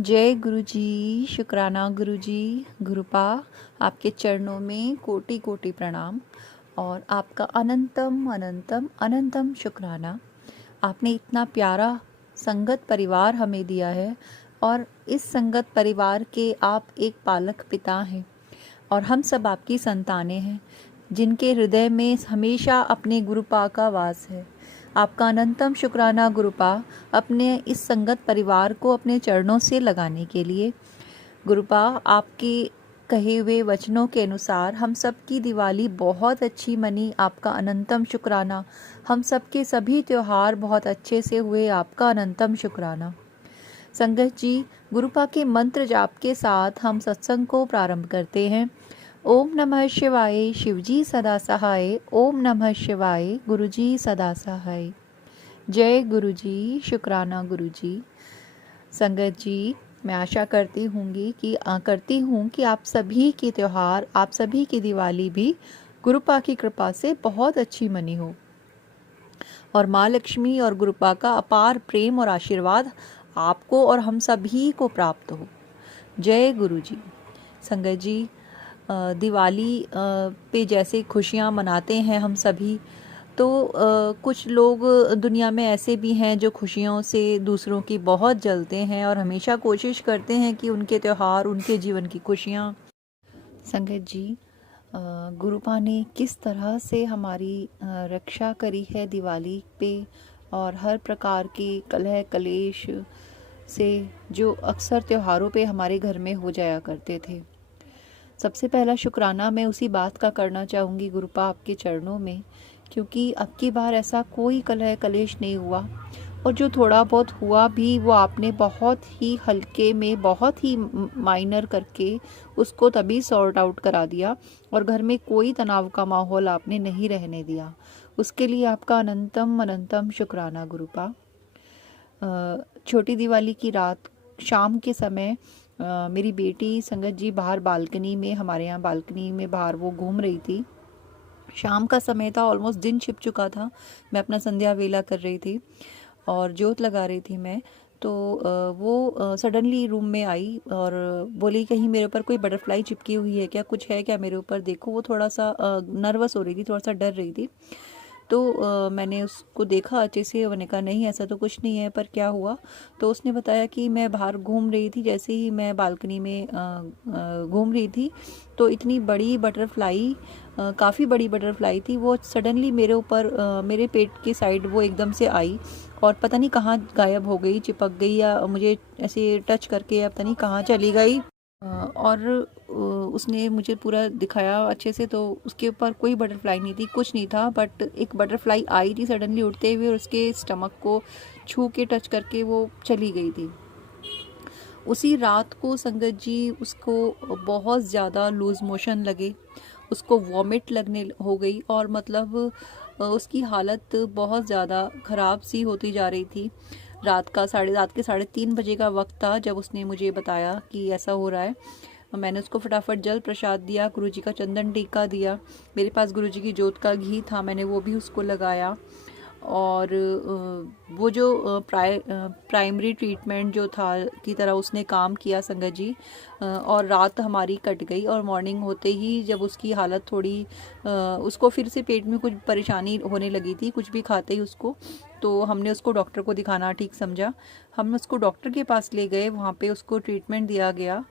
जय गुरु जी। शुक्राना गुरु जी। गुरुपा, आपके चरणों में कोटि कोटि प्रणाम और आपका अनंतम अनंतम अनंतम शुक्राना। आपने इतना प्यारा संगत परिवार हमें दिया है और इस संगत परिवार के आप एक पालक पिता हैं और हम सब आपकी संतानें हैं जिनके हृदय में हमेशा अपने गुरुपा का वास है। आपका अनंतम शुक्राना गुरुपा, अपने इस संगत परिवार को अपने चरणों से लगाने के लिए। गुरुपा, आपके कहे हुए वचनों के अनुसार हम सब की दिवाली बहुत अच्छी मनी, आपका अनंतम शुक्राना। हम सब के सभी त्योहार बहुत अच्छे से हुए, आपका अनंतम शुक्राना। संगत जी, गुरुपा के मंत्र जाप के साथ हम सत्संग को प्रारंभ करते हैं। ओम नमः शिवाय, शिवजी सदा सहाय। ओम नमः शिवाय, गुरुजी सदा सहाय। जय गुरुजी। शुक्राना गुरुजी। संगत जी, मैं आशा करती हूँ कि आप सभी के त्योहार, आप सभी की दिवाली भी गुरुपा की कृपा से बहुत अच्छी मनी हो और माँ लक्ष्मी और गुरुपा का अपार प्रेम और आशीर्वाद आपको और हम सभी को प्राप्त हो। जय गुरुजी। संगत जी, दिवाली पे जैसे खुशियाँ मनाते हैं हम सभी, तो कुछ लोग दुनिया में ऐसे भी हैं जो खुशियों से दूसरों की बहुत जलते हैं और हमेशा कोशिश करते हैं कि उनके त्योहार, उनके जीवन की खुशियाँ। संगत जी, गुरुपा ने किस तरह से हमारी रक्षा करी है दिवाली पे और हर प्रकार के कलह कलेश से जो अक्सर त्योहारों पे हमारे घर में हो जाया करते थे। सबसे पहला शुक्राना मैं उसी बात का करना चाहूँगी गुरुपा, आपके चरणों में, क्योंकि अब की बार ऐसा कोई कलह कलेश नहीं हुआ और जो थोड़ा बहुत हुआ भी वो आपने बहुत ही हल्के में, बहुत ही माइनर करके उसको तभी सॉर्ट आउट करा दिया और घर में कोई तनाव का माहौल आपने नहीं रहने दिया। उसके लिए आपका अनंतम अनंतम शुक्राना गुरुपा। छोटी दिवाली की रात शाम के समय मेरी बेटी संगत जी बाहर बालकनी में, हमारे यहाँ बालकनी में बाहर वो घूम रही थी। शाम का समय था, ऑलमोस्ट दिन छिप चुका था। मैं अपना संध्या वेला कर रही थी और जोत लगा रही थी मैं, तो वो सडनली रूम में आई और बोली कहीं मेरे ऊपर कोई बटरफ्लाई चिपकी हुई है क्या, कुछ है क्या मेरे ऊपर, देखो। वो थोड़ा सा नर्वस हो रही थी, थोड़ा सा डर रही थी। तो मैंने उसको देखा अच्छे से, मैंने कहा नहीं ऐसा तो कुछ नहीं है, पर क्या हुआ। तो उसने बताया कि मैं बाहर घूम रही थी, जैसे ही मैं बालकनी में घूम रही थी तो इतनी बड़ी बटरफ्लाई, काफ़ी बड़ी बटरफ्लाई थी, वो सडनली मेरे ऊपर, मेरे पेट की साइड वो एकदम से आई और पता नहीं कहाँ गायब हो गई, चिपक गई या मुझे ऐसे टच करके या पता नहीं कहाँ चली गई। और उसने मुझे पूरा दिखाया अच्छे से, तो उसके ऊपर कोई बटरफ्लाई नहीं थी, कुछ नहीं था, बट एक बटरफ्लाई आई थी सडनली उड़ते हुए और उसके स्टमक को छू के टच करके वो चली गई थी। उसी रात को संगत जी उसको बहुत ज़्यादा लूज़ मोशन लगे, उसको वॉमिट लगने हो गई और मतलब उसकी हालत बहुत ज़्यादा ख़राब सी होती जा रही थी। रात के 3:30 बजे का वक्त था जब उसने मुझे बताया कि ऐसा हो रहा है। मैंने उसको फटाफट जल प्रसाद दिया, गुरुजी का चंदन टीका दिया, मेरे पास गुरुजी की जोत का घी था, मैंने वो भी उसको लगाया। और वो जो प्राइमरी ट्रीटमेंट जो था की तरह उसने काम किया संगत जी। और रात हमारी कट गई और मॉर्निंग होते ही जब उसकी हालत थोड़ी, उसको फिर से पेट में कुछ परेशानी होने लगी थी कुछ भी खाते ही उसको, तो हमने उसको डॉक्टर को दिखाना ठीक समझा। हम उसको डॉक्टर के पास ले गए, वहाँ पे उसको ट्रीटमेंट दिया गया।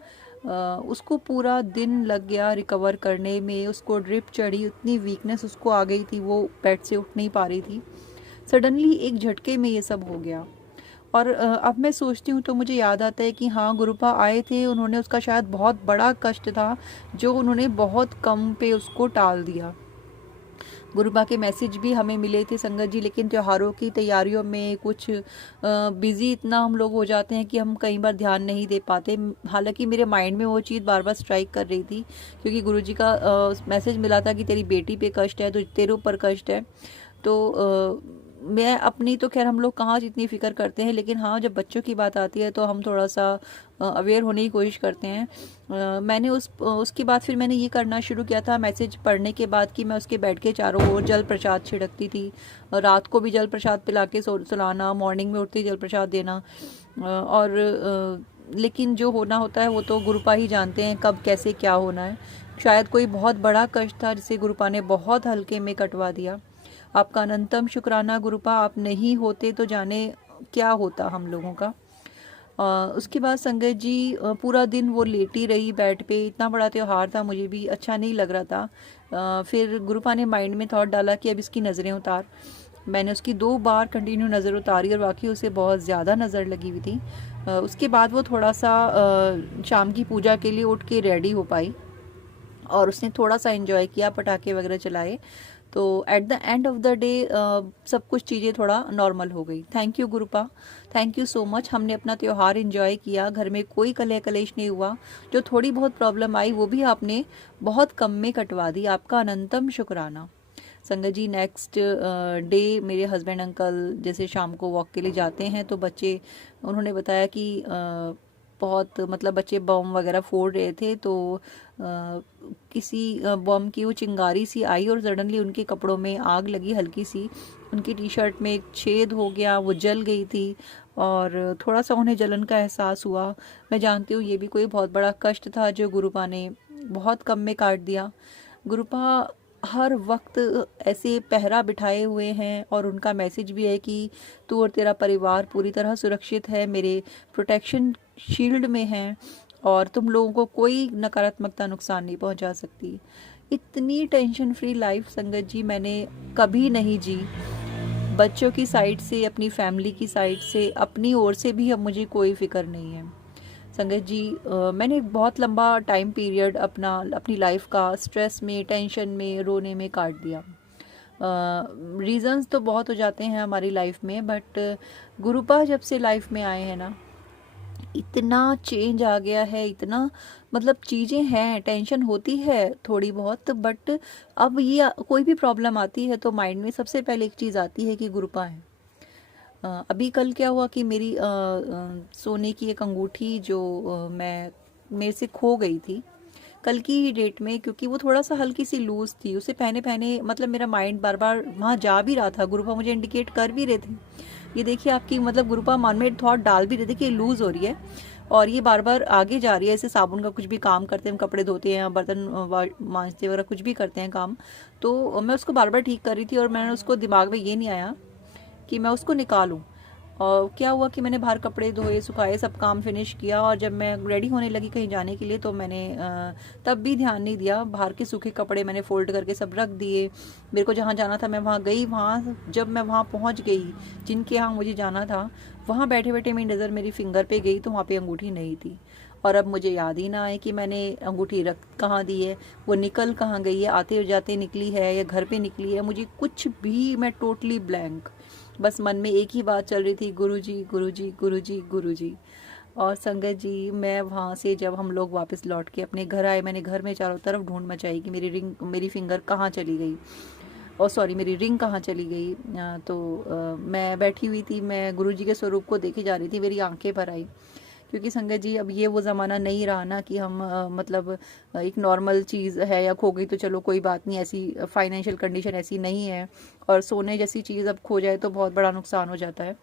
उसको पूरा दिन लग गया रिकवर करने में, उसको ड्रिप चढ़ी, उतनी वीकनेस उसको आ गई थी, वो बेड से उठ नहीं पा रही थी। सडनली एक झटके में ये सब हो गया। और अब मैं सोचती हूँ तो मुझे याद आता है कि हाँ, गुरुपा आए थे, उन्होंने, उसका शायद बहुत बड़ा कष्ट था जो उन्होंने बहुत कम पे उसको टाल दिया। गुरुपा के मैसेज भी हमें मिले थे संगत जी, लेकिन त्योहारों की तैयारियों में कुछ बिज़ी इतना हम लोग हो जाते हैं कि हम कई बार ध्यान नहीं दे पाते। हालांकि मेरे माइंड में वो चीज़ बार बार स्ट्राइक कर रही थी, क्योंकि गुरुजी का मैसेज मिला था कि तेरी बेटी पे कष्ट है तो तेरे ऊपर कष्ट है। तो मैं अपनी तो खैर हम लोग कहाँ जितनी फ़िक्र करते हैं, लेकिन हाँ जब बच्चों की बात आती है तो हम थोड़ा सा अवेयर होने की कोशिश करते हैं। मैंने उसके बाद फिर मैंने ये करना शुरू किया था मैसेज पढ़ने के बाद कि मैं उसके बेड के चारों ओर जल प्रसाद छिड़कती थी, रात को भी जल प्रसाद पिला के सुलाना, मॉर्निंग में उठते ही जल प्रसाद देना। और लेकिन जो होना होता है वो तो गुरुपा ही जानते हैं कब कैसे क्या होना है। शायद कोई बहुत बड़ा कष्ट था जिसे गुरुपा ने बहुत हल्के में कटवा दिया। आपका अनंतम शुक्राना गुरुपा, आप नहीं होते तो जाने क्या होता हम लोगों का। उसके बाद संगत जी पूरा दिन वो लेटी रही बेड पे। इतना बड़ा त्यौहार था, मुझे भी अच्छा नहीं लग रहा था। फिर गुरुपा ने माइंड में थॉट डाला कि अब इसकी नज़रें उतार। मैंने उसकी 2 बार कंटिन्यू नज़र उतारी और वाकई उसे बहुत ज़्यादा नज़र लगी हुई थी। उसके बाद वो थोड़ा सा शाम की पूजा के लिए उठ के रेडी हो पाई और उसने थोड़ा सा एंजॉय किया, पटाखे वगैरह चलाए। तो at the end of the day सब कुछ चीज़ें थोड़ा नॉर्मल हो गई। Thank you गुरुपा, thank you so much. हमने अपना त्यौहार एंजॉय किया, घर में कोई कलह कलेश नहीं हुआ। जो थोड़ी बहुत प्रॉब्लम आई वो भी आपने बहुत कम में कटवा दी। आपका अनंतम शुक्राना। संगत जी नेक्स्ट डे मेरे हस्बैंड अंकल जैसे शाम को वॉक के लिए जाते हैं तो बच्चे, उन्होंने बताया कि बहुत मतलब बच्चे बम वगैरह फोड़ रहे थे। तो किसी बम की वो चिंगारी सी आई और सडनली उनके कपड़ों में आग लगी हल्की सी। उनकी टी शर्ट में एक छेद हो गया, वो जल गई थी और थोड़ा सा उन्हें जलन का एहसास हुआ। मैं जानती हूँ ये भी कोई बहुत बड़ा कष्ट था जो गुरुपा ने बहुत कम में काट दिया। गुरुपा हर वक्त ऐसे पहरा बिठाए हुए हैं और उनका मैसेज भी है कि तू और तेरा परिवार पूरी तरह सुरक्षित है, मेरे प्रोटेक्शन शील्ड में हैं और तुम लोगों को कोई नकारात्मकता नुकसान नहीं पहुंचा सकती। इतनी टेंशन फ्री लाइफ संगत जी मैंने कभी नहीं जी। बच्चों की साइड से, अपनी फैमिली की साइड से, अपनी ओर से भी अब मुझे कोई फिक्र नहीं है। संगत जी मैंने बहुत लंबा टाइम पीरियड अपनी लाइफ का स्ट्रेस में, टेंशन में, रोने में काट दिया। रीजंस तो बहुत हो जाते हैं हमारी लाइफ में, बट गुरुपा जब से लाइफ में आए हैं ना, इतना चेंज आ गया है। इतना मतलब चीज़ें हैं, टेंशन होती है थोड़ी बहुत, बट अब ये कोई भी प्रॉब्लम आती है तो माइंड में सबसे पहले एक चीज़ आती है कि गुरुपा है। अभी कल क्या हुआ कि मेरी सोने की एक अंगूठी जो मैं मेरे से खो गई थी कल की ही डेट में, क्योंकि वो थोड़ा सा हल्की सी लूज थी। उसे पहने पहने मतलब मेरा माइंड बार बार वहाँ जा भी रहा था, गुरुपा मुझे इंडिकेट कर भी रहे थे। ये देखिए आपकी मतलब गुरुपा मन में थॉट डाल भी रहे थे कि ये लूज हो रही है और ये बार बार आगे जा रही है। ऐसे साबुन का कुछ भी काम करते हैं, हम कपड़े धोते हैं, बर्तन मांजते वगैरह कुछ भी करते हैं काम, तो मैं उसको बार बार ठीक कर रही थी और मैंने उसको दिमाग में ये नहीं आया कि मैं उसको निकालूं। और क्या हुआ कि मैंने बाहर कपड़े धोए, सुखाए, सब काम फिनिश किया और जब मैं रेडी होने लगी कहीं जाने के लिए तो मैंने तब भी ध्यान नहीं दिया। बाहर के सूखे कपड़े मैंने फोल्ड करके सब रख दिए। मेरे को जहाँ जाना था मैं वहाँ गई। वहाँ जब मैं वहाँ पहुँच गई जिनके यहाँ मुझे जाना था, वहाँ बैठे बैठे मेरी नज़र मेरी फिंगर पे गई तो वहाँ पे अंगूठी नहीं थी। और अब मुझे याद ही ना आए कि मैंने अंगूठी रख कहाँ दी है, वो निकल कहाँ गई है, आते जाते निकली है या घर पे निकली है, मुझे कुछ भी, मैं टोटली ब्लैंक। बस मन में एक ही बात चल रही थी, गुरुजी गुरुजी गुरुजी गुरुजी। और संगत जी मैं वहाँ से जब हम लोग वापस लौट के अपने घर आए, मैंने घर में चारों तरफ ढूंढ मचाई कि मेरी फिंगर कहाँ चली गई, और सॉरी मेरी रिंग कहाँ चली गई। मैं बैठी हुई थी, मैं गुरुजी के स्वरूप को देखे जा रही थी, मेरी आंखें भर आई। क्योंकि संगत जी अब ये वो ज़माना नहीं रहा ना कि हम मतलब एक नॉर्मल चीज़ है या खो गई तो चलो कोई बात नहीं, ऐसी फाइनेंशियल कंडीशन ऐसी नहीं है और सोने जैसी चीज़ अब खो जाए तो बहुत बड़ा नुकसान हो जाता है।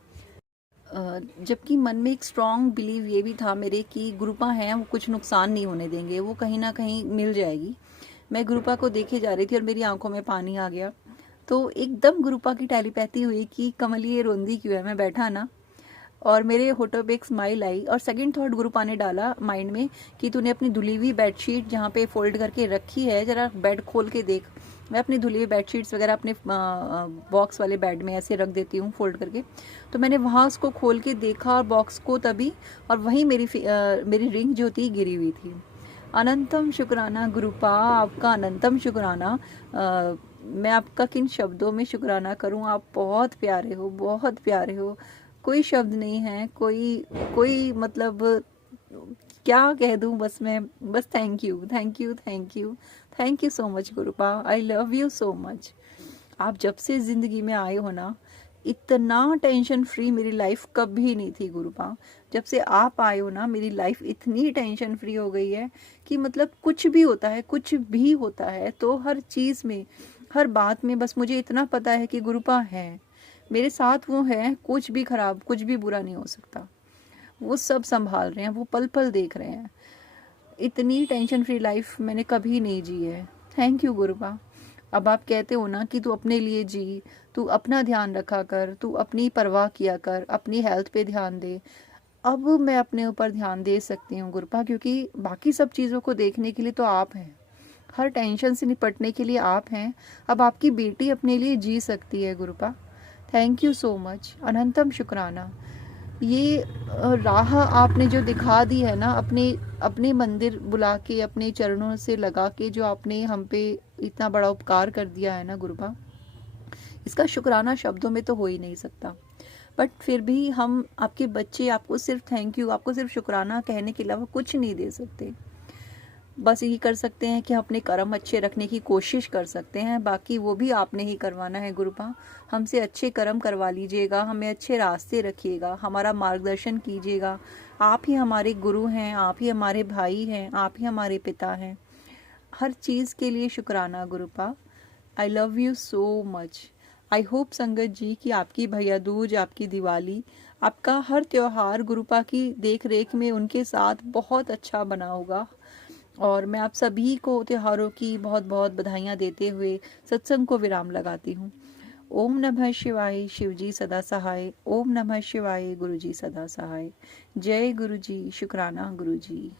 जबकि मन में एक स्ट्रॉन्ग बिलीव ये भी था मेरे कि गुरुपा हैं, वो कुछ नुकसान नहीं होने देंगे, वो कहीं ना कहीं मिल जाएगी। मैं गुरुपा को देखे जा रही थी और मेरी आंखों में पानी आ गया। तो एकदम गुरुपा की टेलीपैथी हुई कि कमल ये रोंदी क्यों है। मैं बैठा ना और मेरे होठों पे एक स्माइल आई और सेकंड थॉट गुरुपा ने डाला माइंड में कि तूने अपनी धुली हुई बेडशीट जहाँ पे फोल्ड करके रखी है, जरा बेड खोल के देख। मैं अपनी धुली हुई बेडशीट्स वगैरह अपने बॉक्स वाले बेड में ऐसे रख देती हूँ फोल्ड करके। तो मैंने वहाँ उसको खोल के देखा और बॉक्स को तभी, और वहीं मेरी रिंग जो थी गिरी हुई थी। अनंतम शुक्राना गुरुपा, आपका अनंतम शुक्राना। मैं आपका किन शब्दों में शुक्राना करूं, आप बहुत प्यारे हो, बहुत प्यारे हो। कोई शब्द नहीं है, कोई कोई मतलब क्या कह दूं। बस मैं बस thank you thank you thank you thank you so much गुरुपा, I love you so much. आप जब से ज़िंदगी में आए हो ना, इतना टेंशन फ्री मेरी लाइफ कभी नहीं थी गुरुपा। जब से आप आए हो ना, मेरी लाइफ इतनी टेंशन फ्री हो गई है कि मतलब कुछ भी होता है, कुछ भी होता है तो हर चीज़ में, हर बात में बस मुझे इतना पता है कि गुरुपा है मेरे साथ, वो है, कुछ भी खराब, कुछ भी बुरा नहीं हो सकता। वो सब संभाल रहे हैं, वो पल पल देख रहे हैं। इतनी टेंशन फ्री लाइफ मैंने कभी नहीं जी है। Thank you गुरुपा। अब आप कहते हो ना कि तू अपने लिए जी, तू अपना ध्यान रखा कर, तू अपनी परवाह किया कर, अपनी हेल्थ पे ध्यान दे। अब मैं अपने ऊपर ध्यान दे सकती हूँ गुरुपा, क्योंकि बाकी सब चीज़ों को देखने के लिए तो आप हैं, हर टेंशन से निपटने के लिए आप हैं। अब आपकी बेटी अपने लिए जी सकती है गुरुपा। थैंक यू सो मच, अनंतम शुक्राना। ये राह आपने जो दिखा दी है ना, अपने अपने मंदिर बुला के, अपने चरणों से लगा के, जो आपने हम पे इतना बड़ा उपकार कर दिया है ना गुरुपा, इसका शुक्राना शब्दों में तो हो ही नहीं सकता। बट फिर भी हम आपके बच्चे आपको सिर्फ थैंक यू, आपको सिर्फ शुक्राना कहने के अलावा कुछ नहीं दे सकते। बस यही कर सकते हैं कि हम अपने कर्म अच्छे रखने की कोशिश कर सकते हैं, बाकी वो भी आपने ही करवाना है गुरुपा। हमसे अच्छे कर्म करवा लीजिएगा, हमें अच्छे रास्ते रखिएगा, हमारा मार्गदर्शन कीजिएगा। आप ही हमारे गुरु हैं, आप ही हमारे भाई हैं, आप ही हमारे पिता हैं। हर चीज़ के लिए शुक्राना गुरुपा। I love you so much. I hope sangat ji कि आपकी भैया दूज, आपकी दिवाली, आपका हर त्योहार गुरुपा की देख रेख में उनके साथ बहुत अच्छा बना होगा। और मैं आप सभी को त्योहारों की बहुत बहुत बधाइयाँ देते हुए सत्संग को विराम लगाती हूँ। ओम नमः शिवाय, शिवजी सदा सहाय। ओम नमः शिवाय, गुरुजी सदा सहाय। जय गुरुजी, शुक्राना गुरुजी।